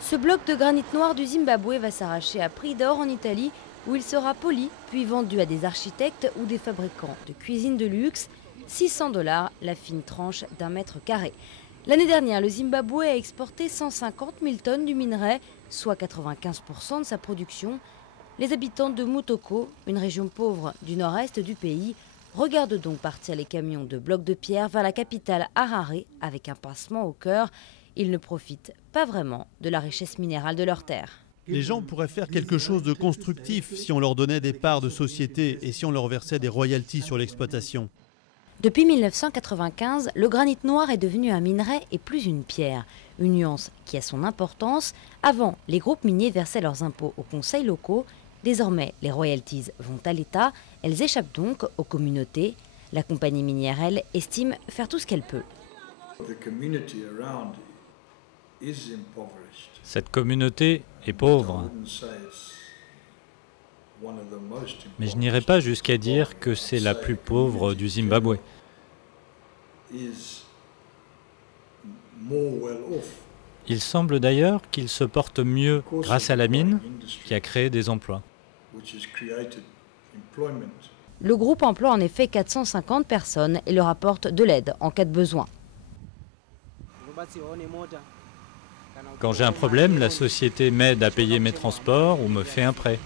Ce bloc de granit noir du Zimbabwe va s'arracher à prix d'or en Italie, où il sera poli puis vendu à des architectes ou des fabricants de cuisine de luxe. 600 $, la fine tranche d'1 mètre carré. L'année dernière, le Zimbabwe a exporté 150 000 tonnes du minerai, soit 95% de sa production. Les habitants de Mutoko, une région pauvre du nord-est du pays, regardent donc partir les camions de blocs de pierre vers la capitale Harare avec un pincement au cœur. Ils ne profitent pas vraiment de la richesse minérale de leurs terres. Les gens pourraient faire quelque chose de constructif si on leur donnait des parts de société et si on leur versait des royalties sur l'exploitation. Depuis 1995, le granit noir est devenu un minerai et plus une pierre. Une nuance qui a son importance. Avant, les groupes miniers versaient leurs impôts aux conseils locaux. Désormais, les royalties vont à l'État. Elles échappent donc aux communautés. La compagnie minière, elle, estime faire tout ce qu'elle peut. Cette communauté est pauvre. Mais je n'irai pas jusqu'à dire que c'est la plus pauvre du Zimbabwe. Il semble d'ailleurs qu'il se porte mieux grâce à la mine qui a créé des emplois. Le groupe emploie en effet 450 personnes et leur apporte de l'aide en cas de besoin. Quand j'ai un problème, la société m'aide à payer mes transports ou me fait un prêt.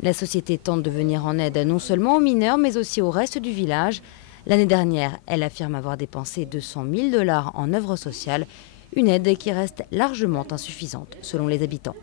La société tente de venir en aide non seulement aux mineurs, mais aussi au reste du village. L'année dernière, elle affirme avoir dépensé 200 000 $ en œuvres sociales, une aide qui reste largement insuffisante selon les habitants.